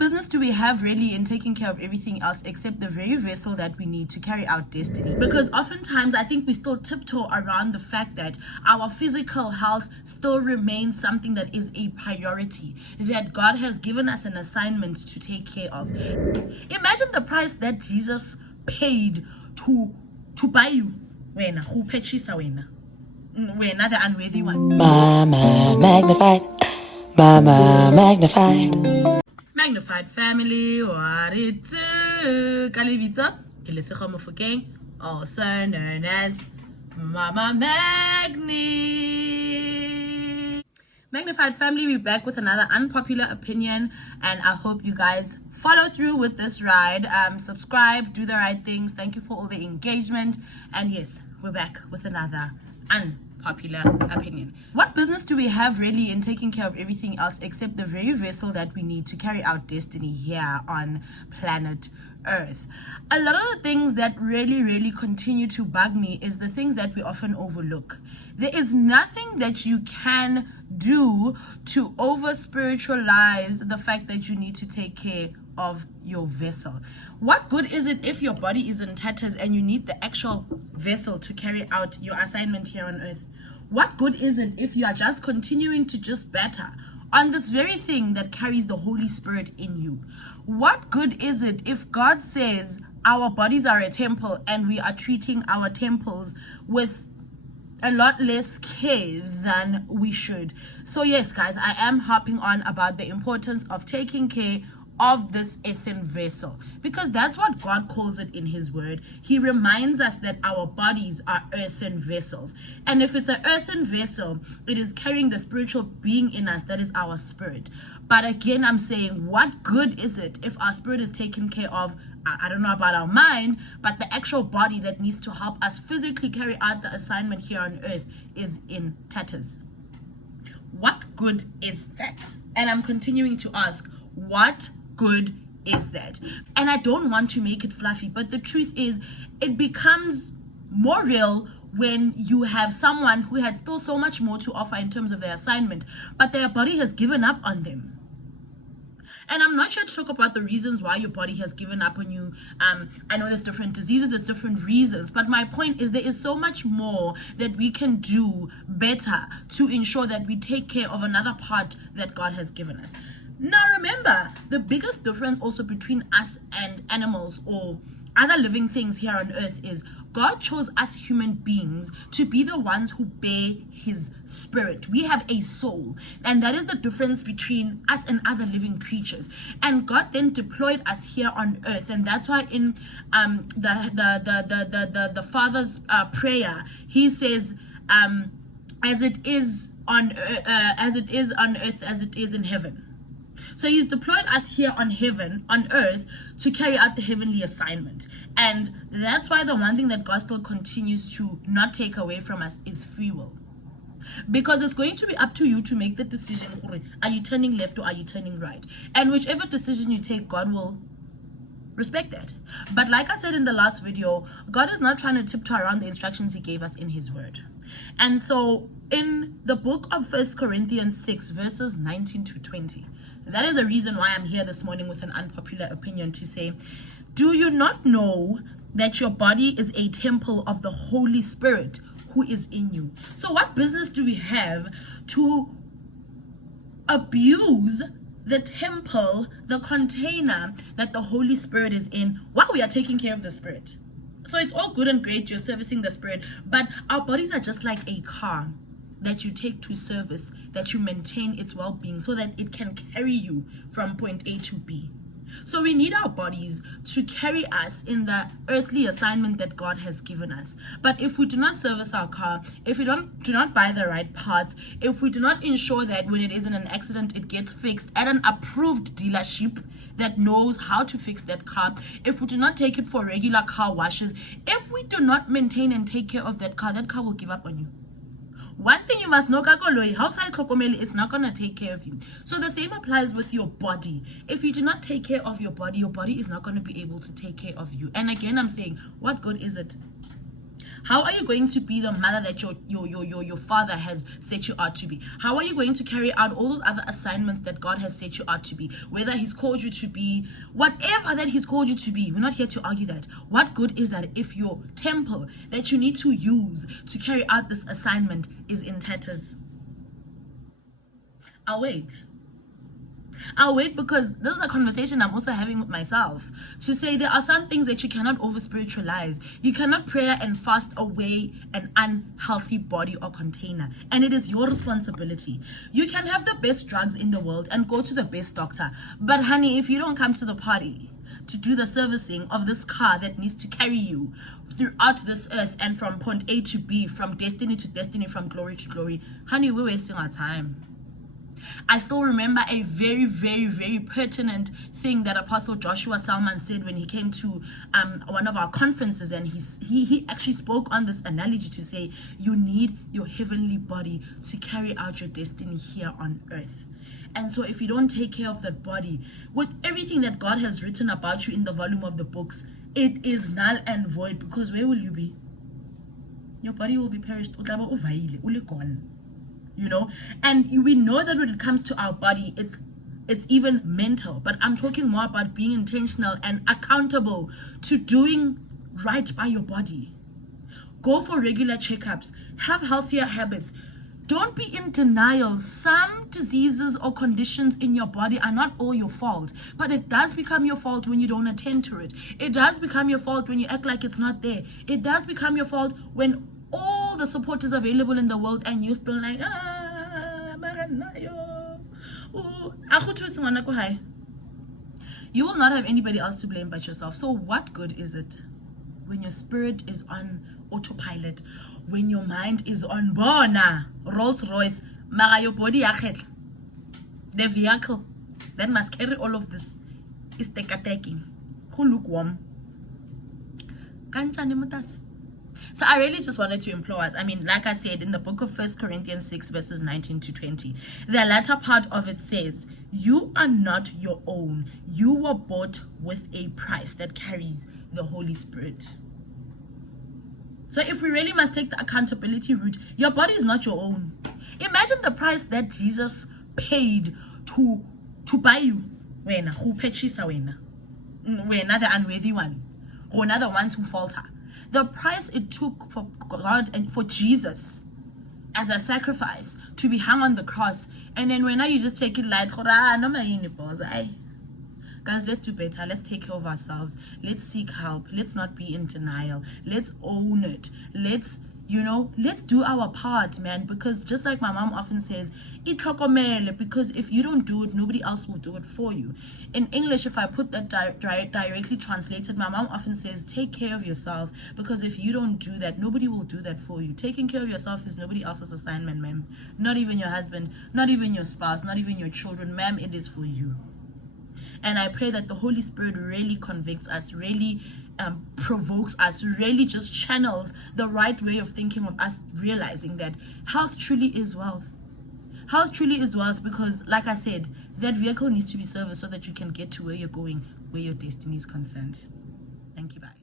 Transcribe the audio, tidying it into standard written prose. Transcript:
business do we have really in taking care of everything else except the very vessel that we need to carry out destiny? Because oftentimes I think we still tiptoe around the fact that our physical health still remains something that is a priority, that God has given us an assignment to take care of. Imagine the price that Jesus paid to buy you. Wena, who purchased wena? Wena, the unworthy one. Mama magnified. Mama magnified. Magnified family, what it do? Kalivita, Kilesiko Mofokeng, also known as Mama Magni. Magnified family, we're back with another unpopular opinion, and I hope you guys follow through with this ride. Subscribe, do the right things. Thank you for all the engagement, and yes, we're back with another unpopular opinion. What business do we have really in taking care of everything else except the very vessel that we need to carry out destiny here on planet Earth? A lot of the things that really continue to bug me is the things that we often overlook. There is nothing that you can do to over spiritualize the fact that you need to take care of your vessel. What good is it if your body is in tatters and you need the actual vessel to carry out your assignment here on earth? What good is it if you are just continuing to just batter on this very thing that carries the Holy Spirit in you? What good is it if God says our bodies are a temple and we are treating our temples with a lot less care than we should? So yes, guys, I am harping on about the importance of taking care of this earthen vessel, because that's what God calls it in his word. He reminds us that our bodies are earthen vessels, and if it's an earthen vessel, it is carrying the spiritual being in us that is our spirit. But again, I'm saying, what good is it if our spirit is taken care of? I don't know about our mind, but the actual body that needs to help us physically carry out the assignment here on earth is in tatters. What good is that? And I'm continuing to ask, what good is that? And I don't want to make it fluffy, but the truth is it becomes more real when you have someone who had still so much more to offer in terms of their assignment, but their body has given up on them. And I'm not here to talk about the reasons why your body has given up on you. I know there's different diseases, there's different reasons, but my point is there is so much more that we can do better to ensure that we take care of another part that God has given us. Now remember, the biggest difference also between us and animals or other living things here on earth is God chose us human beings to be the ones who bear his spirit. We have a soul, and that is the difference between us and other living creatures. And God then deployed us here on earth, and that's why in the Father's prayer, he says, as it is on earth, as it is in heaven. So he's deployed us here on earth to carry out the heavenly assignment. And that's why the one thing that God still continues to not take away from us is free will. Because it's going to be up to you to make the decision, are you turning left or are you turning right? And whichever decision you take, God will respect that. But like I said in the last video, God is not trying to tiptoe around the instructions he gave us in his word. And so in the book of 1 Corinthians 6 verses 19 to 20, that is the reason why I'm here this morning with an unpopular opinion to say, do you not know that your body is a temple of the Holy Spirit who is in you? So what business do we have to abuse the temple, the container that the Holy Spirit is in, while we are taking care of the Spirit? So it's all good and great, you're servicing the Spirit, but our bodies are just like a car that you take to service, that you maintain its well-being so that it can carry you from point A to B. So we need our bodies to carry us in the earthly assignment that God has given us. But if we do not service our car, if we do not buy the right parts, if we do not ensure that when it is in an accident, it gets fixed at an approved dealership that knows how to fix that car, if we do not take it for regular car washes, if we do not maintain and take care of that car will give up on you. One thing you must know, it's not going to take care of you. So the same applies with your body. If you do not take care of your body is not going to be able to take care of you. And again, I'm saying, what good is it? How are you going to be the mother that your father has set you out to be? How are you going to carry out all those other assignments that God has set you out to be? Whether he's called you to be whatever that he's called you to be, we're not here to argue that. What good is that if your temple that you need to use to carry out this assignment is in tatters? I'll wait, because this is a conversation I'm also having with myself, to say there are some things that you cannot over spiritualize. You cannot pray and fast away an unhealthy body or container, and it is your responsibility. You can have the best drugs in the world and go to the best doctor, but honey, if you don't come to the party to do the servicing of this car that needs to carry you throughout this earth and from point A to B, from destiny to destiny, from glory to glory, honey, we're wasting our time. I still remember a very, very, very pertinent thing that Apostle Joshua Salman said when he came to one of our conferences, and he actually spoke on this analogy to say you need your heavenly body to carry out your destiny here on earth. And so if you don't take care of that body, with everything that God has written about you in the volume of the books, it is null and void, because where will you be? Your body will be perished. You know, and we know that when it comes to our body, it's even mental, but I'm talking more about being intentional and accountable to doing right by your body. Go for regular checkups, have healthier habits. Don't be in denial. Some diseases or conditions in your body are not all your fault, but it does become your fault when you don't attend to it. It does become your fault when you act like it's not there. It does become your fault when all the support is available in the world and you're still like, you will not have anybody else to blame but yourself. So what good is it when your spirit is on autopilot, when your mind is on Rolls Royce, mara your body the vehicle that must carry all of this is taking who lukewarm. So I really just wanted to implore us. I mean, like I said, in the book of 1 Corinthians 6 verses 19 to 20, the latter part of it says, you are not your own. You were bought with a price that carries the Holy Spirit. So if we really must take the accountability route, your body is not your own. Imagine the price that Jesus paid to buy you. Who purchased the unworthy one, or the ones who falter. The price it took for God and for Jesus as a sacrifice to be hung on the cross, and then when you just take it light, guys, let's do better. Let's take care of ourselves. Let's seek help. Let's not be in denial. Let's own it. Let's do our part, man, because just like my mom often says, because if you don't do it, nobody else will do it for you. In English, if I put that directly translated, my mom often says, take care of yourself, because if you don't do that, nobody will do that for you. Taking care of yourself is nobody else's assignment, ma'am. Not even your husband, not even your spouse, not even your children, ma'am, it is for you. And I pray that the Holy Spirit really convicts us, really provokes us, really just channels the right way of thinking of us, realizing that health truly is wealth. Health truly is wealth, because, like I said, that vehicle needs to be serviced so that you can get to where you're going, where your destiny is concerned. Thank you, bye.